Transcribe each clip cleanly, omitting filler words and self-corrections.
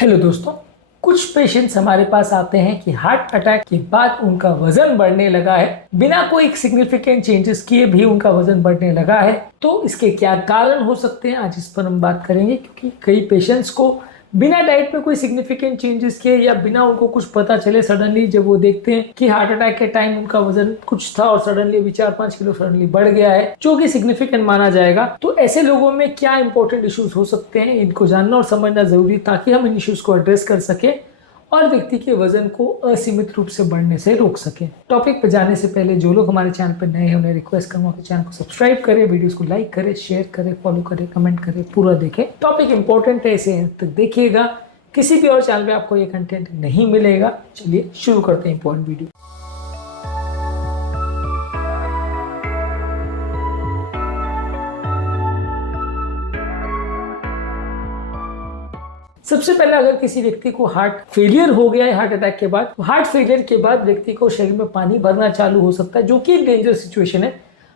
Hello दोस्तों, कुछ patients हमारे पास आते हैं कि हार्ट अटैक के बाद उनका वजन बढ़ने लगा है। बिना कोई सिग्निफिकेंट चेंजेस किए भी उनका वजन बढ़ने लगा है। तो इसके क्या कारण हो सकते हैं, आज इस पर हम बात करेंगे। क्योंकि कई पेशेंट्स को बिना डाइट में कोई सिग्निफिकेंट चेंजेस किए या बिना उनको कुछ पता चले सडनली जब वो देखते हैं कि हार्ट अटैक के टाइम उनका वजन कुछ था और सडनली अभी 4-5 किलो सडनली बढ़ गया है, जो कि सिग्निफिकेंट माना जाएगा। तो ऐसे लोगों में क्या इंपॉर्टेंट इश्यूज हो सकते हैं, इनको जानना और समझना जरूरी, ताकि हम इन इश्यूज को एड्रेस कर सके और व्यक्ति के वजन को असीमित रूप से बढ़ने से रोक सके। टॉपिक पर जाने से पहले जो लोग हमारे चैनल पर नए हैं उन्हें रिक्वेस्ट करूंगा कि चैनल को सब्सक्राइब करें, वीडियोस को लाइक करें, शेयर करें, फॉलो करें, कमेंट करें, पूरा देखें। टॉपिक इंपॉर्टेंट है, इसे तक देखिएगा। किसी भी और चैनल पे आपको ये कंटेंट नहीं मिलेगा। चलिए शुरू करते हैं इंपॉर्टेंट वीडियो। सबसे पहले अगर किसी व्यक्ति को हार्ट फेलियर हो गया है हार्ट अटैक के बाद, तो हार्ट फेलियर के बाद व्यक्ति को शरीर में पानी भरना चालू हो सकता है, जो कि एक डेंजर सिचुएशन है।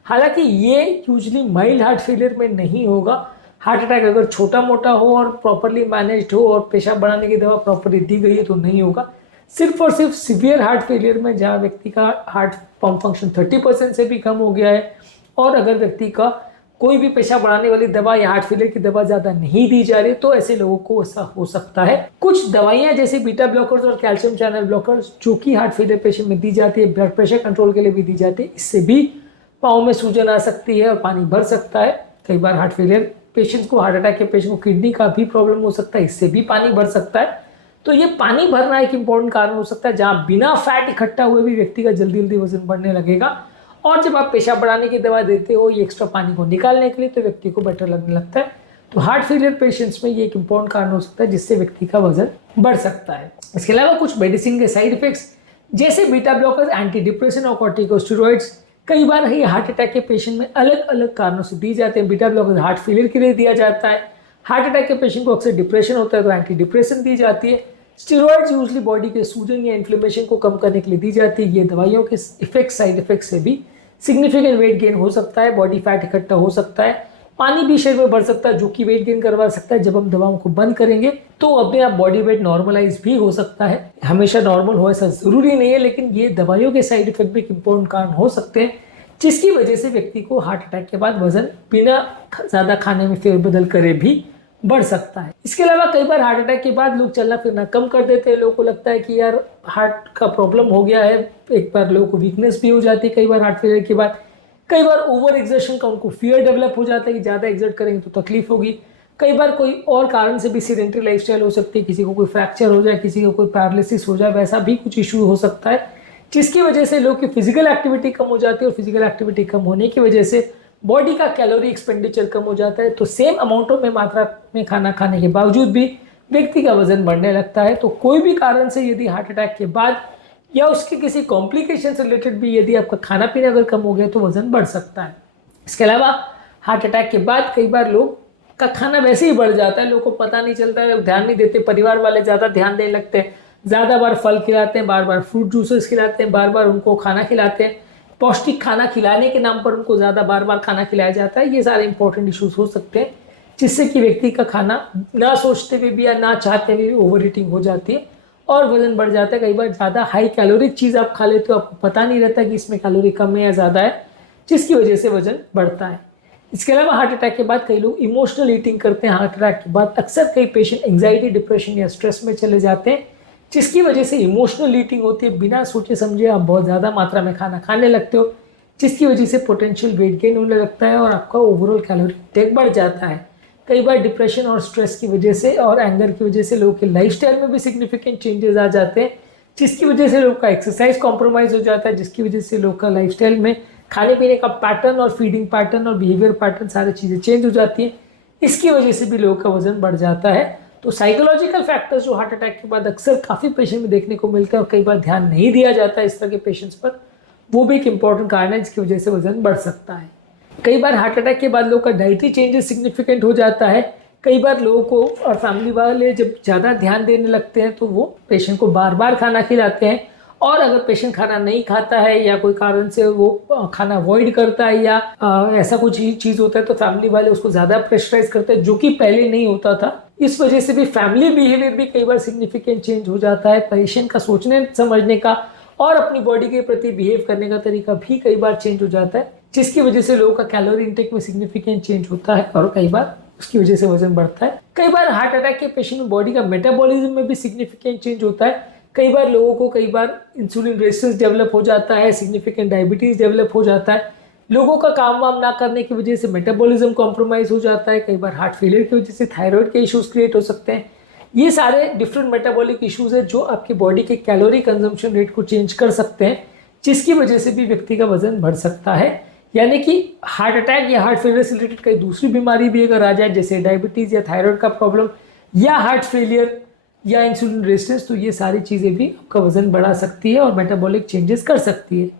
हालांकि ये यूजुअली माइल्ड हार्ट फेलियर में नहीं होगा। हार्ट अटैक अगर छोटा मोटा हो और प्रॉपरली मैनेज्ड हो और पेशाब बढ़ाने की दवा प्रॉपरली दी गई है तो नहीं होगा। सिर्फ और सिर्फ सीवियर हार्ट फेलियर में, जहाँ व्यक्ति का हार्ट पंप फंक्शन 30% से भी कम हो गया है और अगर व्यक्ति का कोई भी पेशाब बढ़ाने वाली दवा या हार्ट फेलियर की दवा ज्यादा नहीं दी जा रही, तो ऐसे लोगों को ऐसा हो सकता है। कुछ दवाइयां जैसे बीटा ब्लॉकर्स और कैल्शियम चैनल ब्लॉकर्स, जो कि हार्ट फेलियर पेशेंट में दी जाती है, ब्लड प्रेशर कंट्रोल के लिए भी दी जाती है, इससे भी पाँव में सूजन आ सकती है और पानी भर सकता है। कई बार हार्ट फेलियर पेशेंट को, हार्ट अटैक के पेशेंट को किडनी का भी प्रॉब्लम हो सकता है, इससे भी पानी भर सकता है। तो ये पानी भरना एक इंपॉर्टेंट कारण हो सकता है, जहाँ बिना फैट इकट्ठा हुए भी व्यक्ति का जल्दी जल्दी वजन बढ़ने लगेगा। और जब आप पेशाब बढ़ाने की दवा देते हो ये एक्स्ट्रा पानी को निकालने के लिए, तो व्यक्ति को बेटर लगने लगता है। तो हार्ट फेलियर पेशेंट्स में ये एक इंपॉर्टेंट कारण हो सकता है जिससे व्यक्ति का वजन बढ़ सकता है। इसके अलावा कुछ मेडिसिन के साइड इफेक्ट्स जैसे बीटा ब्लॉकर्स, एंटी डिप्रेशन और कॉर्टिकोस्टेरॉइड्स कई बार ही हार्ट अटैक के पेशेंट में अलग अलग कारणों से दी जाते हैं। बीटा ब्लॉकर हार्ट फेलियर के लिए दिया जाता है। हार्ट अटैक के पेशेंट को अक्सर डिप्रेशन होता है तो एंटी डिप्रेशन दी जाती है। स्टेरॉइड्स यूजली बॉडी के सूजन या इन्फ्लेमेशन को कम करने के लिए दी जाती है। ये दवाइयों के इफेक्ट, साइड इफेक्ट से भी सिग्निफिकेंट वेट गेन हो सकता है, बॉडी फैट इकट्ठा हो सकता है, पानी भी शरीर में बढ़ सकता है, जो कि वेट गेन करवा सकता है। जब हम दवाओं को बंद करेंगे तो अपने आप बॉडी वेट नॉर्मलाइज भी हो सकता है। हमेशा नॉर्मल हो ऐसा जरूरी नहीं है, लेकिन ये दवाइयों के साइड इफेक्ट भी एक इंपॉर्टेंट कारण हो सकते हैं, जिसकी वजह से व्यक्ति को हार्ट अटैक के बाद वजन बिना ज़्यादा खाने में फेरबदल करे भी बढ़ सकता है। इसके अलावा कई बार हार्ट अटैक के बाद लोग चलना फिरना कम कर देते हैं। लोगों को लगता है कि यार हार्ट का प्रॉब्लम हो गया है। एक बार लोगों को वीकनेस भी हो जाती है कई बार हार्ट फेलियर के बाद। कई बार ओवर एक्सर्शन का उनको फियर डेवलप हो जाता है कि ज़्यादा एक्सर्ट करेंगे तो तकलीफ होगी। कई बार कोई और कारण से भी सीडेंटरी लाइफस्टाइल हो सकती है, किसी को कोई फ्रैक्चर हो जाए, किसी को कोई पैरालिसिस हो जाए, वैसा भी कुछ इशू हो सकता है, जिसकी वजह से लोग की फिजिकल एक्टिविटी कम हो जाती है और फिजिकल एक्टिविटी कम होने की वजह से बॉडी का कैलोरी एक्सपेंडिचर कम हो जाता है। तो सेम अमाउंटों में मात्रा में खाना खाने के बावजूद भी व्यक्ति का वजन बढ़ने लगता है। तो कोई भी कारण से यदि हार्ट अटैक के बाद या उसके किसी कॉम्प्लिकेशन से रिलेटेड भी यदि आपका खाना पीना अगर कम हो गया तो वजन बढ़ सकता है। इसके अलावा हार्ट अटैक के बाद कई बार लोग का खाना वैसे ही बढ़ जाता है, लोगों को पता नहीं चलता है, ध्यान नहीं देते, परिवार वाले ज़्यादा ध्यान देने लगते हैं, ज़्यादा बार फल खिलाते हैं, बार बार फ्रूट जूसेस खिलाते हैं, बार बार उनको खाना खिलाते हैं, पौष्टिक खाना खिलाने के नाम पर उनको ज़्यादा बार बार खाना खिलाया जाता है। ये सारे इंपॉर्टेंट इश्यूज हो सकते हैं, जिससे कि व्यक्ति का खाना ना सोचते हुए भी या ना चाहते हुए भी ओवर ईटिंग हो जाती है और वजन बढ़ जाता है। कई बार ज़्यादा हाई कैलोरिक चीज़ आप खा लेते हो, आपको पता नहीं रहता कि इसमें कैलोरी कम है या ज़्यादा है, जिसकी वजह से वजन बढ़ता है। इसके अलावा हार्ट अटैक के बाद कई लोग इमोशनल ईटिंग करते हैं। हार्ट अटैक के बाद अक्सर कई पेशेंट एंग्जाइटी, डिप्रेशन या स्ट्रेस में चले जाते हैं, जिसकी वजह से इमोशनल ईटिंग होती है। बिना सोचे समझे आप बहुत ज़्यादा मात्रा में खाना खाने लगते हो, जिसकी वजह से पोटेंशियल वेट गेन होने लगता है और आपका ओवरऑल कैलोरी इंटेक बढ़ जाता है। कई बार डिप्रेशन और स्ट्रेस की वजह से और एंगर की वजह से लोगों के लाइफस्टाइल में भी सिग्निफिकेंट चेंजेस आ जाते हैं, जिसकी वजह से लोग का एक्सरसाइज कॉम्प्रोमाइज़ हो जाता है, जिसकी वजह से लोग का लाइफस्टाइल में खाने पीने का पैटर्न और फीडिंग पैटर्न और बिहेवियर पैटर्न सारी चीज़ें चेंज हो जाती हैं। इसकी वजह से भी लोगों का वजन बढ़ जाता है। तो साइकोलॉजिकल फैक्टर्स जो हार्ट अटैक के बाद अक्सर काफ़ी पेशेंट में देखने को मिलते हैं और कई बार ध्यान नहीं दिया जाता है इस तरह के पेशेंट्स पर, वो भी एक इंपॉर्टेंट कारण है जिसकी वजह से वजन बढ़ सकता है। कई बार हार्ट अटैक के बाद लोग का डाइटरी चेंजेस सिग्निफिकेंट हो जाता है। कई बार लोगों को और फैमिली वाले जब ज़्यादा ध्यान देने लगते हैं तो वो पेशेंट को बार बार खाना खिलाते हैं, और अगर पेशेंट खाना नहीं खाता है या कोई कारण से वो खाना अवॉइड करता है या ऐसा कुछ चीज़ होता है तो फैमिली वाले उसको ज़्यादा प्रेशराइज करते हैं, जो कि पहले नहीं होता था। इस वजह से भी फैमिली बिहेवियर भी कई बार सिग्निफिकेंट चेंज हो जाता है। पेशेंट का सोचने समझने का और अपनी बॉडी के प्रति बिहेव करने का तरीका भी कई बार चेंज हो जाता है, जिसकी वजह से लोगों का कैलोरी इंटेक में सिग्निफिकेंट चेंज होता है और कई बार उसकी वजह से वजन बढ़ता है। कई बार हार्ट अटैक के पेशेंट में बॉडी का मेटाबॉलिज्म में भी सिग्निफिकेंट चेंज होता है। कई बार लोगों को कई बार इंसुलिन रेजिस्टेंस डेवलप हो जाता है, सिग्निफिकेंट डायबिटीज डेवलप हो जाता है, लोगों का काम वाम ना करने की वजह से मेटाबॉलिज्म कॉम्प्रोमाइज हो जाता है, कई बार हार्ट फेलियर की वजह से थायराइड के इश्यूज क्रिएट हो सकते हैं। ये सारे डिफरेंट मेटाबॉलिक इश्यूज है जो आपकी बॉडी के कैलोरी कंजम्पशन रेट को चेंज कर सकते हैं, जिसकी वजह से भी व्यक्ति का वजन बढ़ सकता है। यानी कि हार्ट अटैक या हार्ट फेलियर से रिलेटेड कई दूसरी बीमारी भी अगर आ जाए, जैसे डायबिटीज या थायराइड का प्रॉब्लम या हार्ट फेलियर या इंसुलिन रेजिस्टेंस, तो ये सारी चीज़ें भी आपका वजन बढ़ा सकती है और मेटाबॉलिक चेंजेस कर सकती है।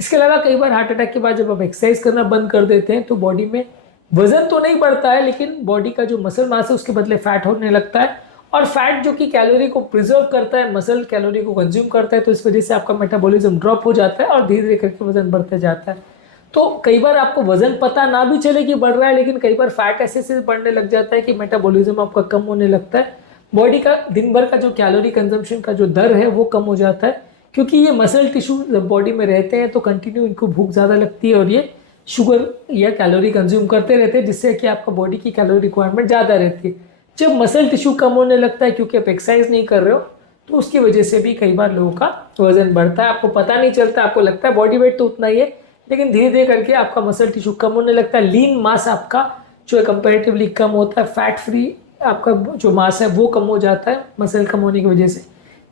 इसके अलावा कई बार हार्ट अटैक के बाद जब आप एक्सरसाइज करना बंद कर देते हैं तो बॉडी में वजन तो नहीं बढ़ता है, लेकिन बॉडी का जो मसल मास है उसके बदले फैट होने लगता है, और फैट जो कि कैलोरी को प्रिजर्व करता है, मसल कैलोरी को कंज्यूम करता है, तो इस वजह से आपका मेटाबॉलिज्म ड्रॉप हो जाता है और धीरे धीरे करके वजन बढ़ता जाता है। तो कई बार आपको वजन पता ना भी चले कि बढ़ रहा है, लेकिन कई बार फैट ऐसे बढ़ने लग जाता है कि मेटाबॉलिज्म आपका कम होने लगता है, बॉडी का दिन भर का जो कैलोरी कंजम्पशन का जो दर है वो कम हो जाता है, क्योंकि ये मसल टिश्यू जब बॉडी में रहते हैं तो कंटिन्यू इनको भूख ज़्यादा लगती है और ये शुगर या कैलोरी कंज्यूम करते रहते हैं, जिससे कि आपका बॉडी की कैलोरी रिक्वायरमेंट ज़्यादा रहती है। जब मसल टिश्यू कम होने लगता है क्योंकि आप एक्सरसाइज नहीं कर रहे हो, तो उसकी वजह से भी कई बार लोगों का वजन बढ़ता है। आपको पता नहीं चलता, आपको लगता है बॉडी वेट तो उतना ही है, लेकिन धीरे धीरे करके आपका मसल टिश्यू कम होने लगता है, लीन मास आपका जो है कंपेरेटिवली कम होता है, फैट फ्री आपका जो मास है वो कम हो जाता है मसल कम होने की वजह से,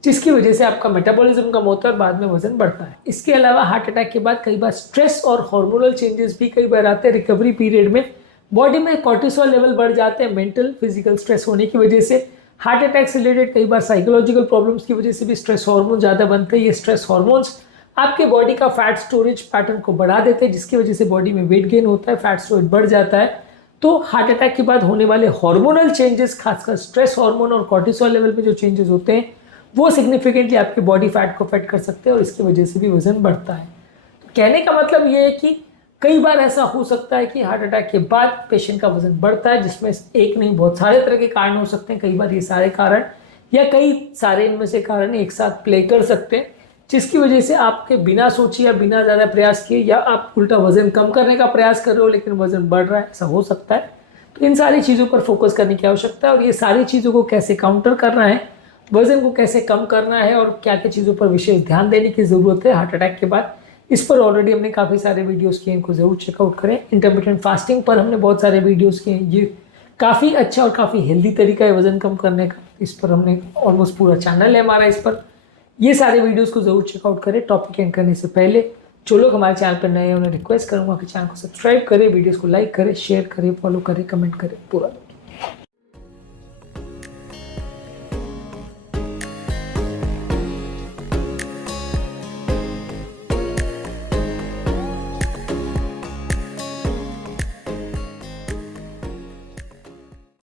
जिसकी वजह से आपका मेटाबॉलिज्म कम होता है और बाद में वजन बढ़ता है। इसके अलावा हार्ट अटैक के बाद कई बार स्ट्रेस और हार्मोनल चेंजेस भी कई बार आते हैं। रिकवरी पीरियड में बॉडी में कॉर्टिसोल लेवल बढ़ जाते हैं मेंटल फिजिकल स्ट्रेस होने की वजह से। हार्ट अटैक से रिलेटेड कई बार साइकोलॉजिकल प्रॉब्लम्स की वजह से भी स्ट्रेस हार्मोन ज़्यादा बनते हैं। ये स्ट्रेस हार्मोन्स आपके बॉडी का फैट स्टोरेज पैटर्न को बढ़ा देते हैं, जिसकी वजह से बॉडी में वेट गेन होता है, फैट स्टोरेज बढ़ जाता है। तो हार्ट अटैक के बाद होने वाले हार्मोनल चेंजेस, खासकर स्ट्रेस हार्मोन और कॉर्टिसोल लेवल में जो चेंजेस होते हैं वो सिग्निफिकेंटली आपकी बॉडी फैट को अफेक्ट कर सकते हैं और इसकी वजह से भी वजन बढ़ता है। तो कहने का मतलब ये है कि कई बार ऐसा हो सकता है कि हार्ट अटैक के बाद पेशेंट का वजन बढ़ता है, जिसमें एक नहीं बहुत सारे तरह के कारण हो सकते हैं। कई बार ये सारे कारण या कई सारे इनमें से कारण एक साथ प्ले कर सकते हैं, जिसकी वजह से आपके बिना सोचे या बिना ज़्यादा प्रयास किए या आप उल्टा वजन कम करने का प्रयास कर रहे हो लेकिन वजन बढ़ रहा है, ऐसा हो सकता है। तो इन सारी चीज़ों पर फोकस करने की आवश्यकता है और ये सारी चीज़ों को कैसे काउंटर करना है, वजन को कैसे कम करना है और क्या क्या चीज़ों पर विशेष ध्यान देने की ज़रूरत है हार्ट अटैक के बाद, इस पर ऑलरेडी हमने काफ़ी सारे वीडियोस किए, इनको ज़रूर चेकआउट करें। इंटरमिटेंट फास्टिंग पर हमने बहुत सारे वीडियोस किए, ये काफ़ी अच्छा और काफ़ी हेल्दी तरीका है वजन कम करने का। इस पर हमने ऑलमोस्ट पूरा चैनल है हमारा इस पर, ये सारे वीडियोस को ज़रूर चेकआउट करें। टॉपिक एंड करने से पहले जो लोग हमारे चैनल पर नए हैं उन्हें रिक्वेस्ट करूँगा कि चैनल को सब्सक्राइब करें, वीडियोज़ को लाइक करें, शेयर करें, फॉलो करें, कमेंट करें पूरा।